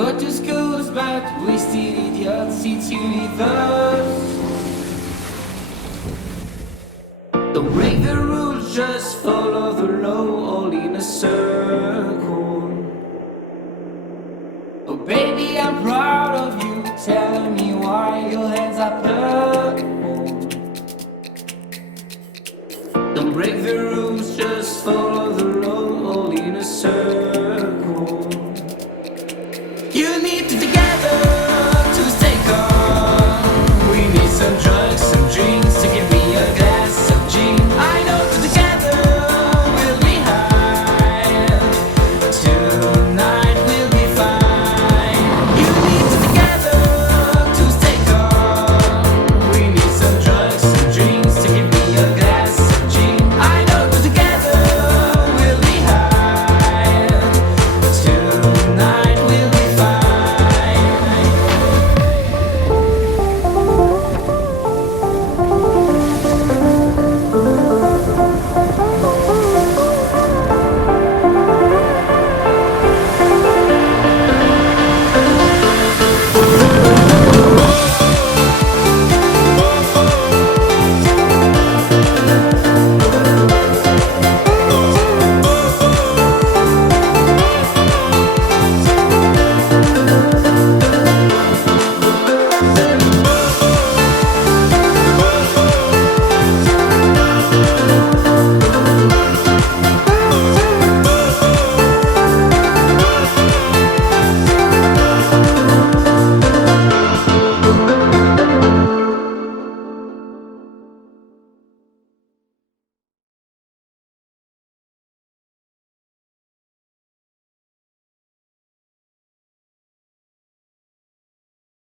go to schools, but wasted idiots, it's universe. Don't break the rules, just follow the law, all in a circle. Oh baby, I'm proud of you, tell me why your hands are purple. Don't break the rules, just follow the law.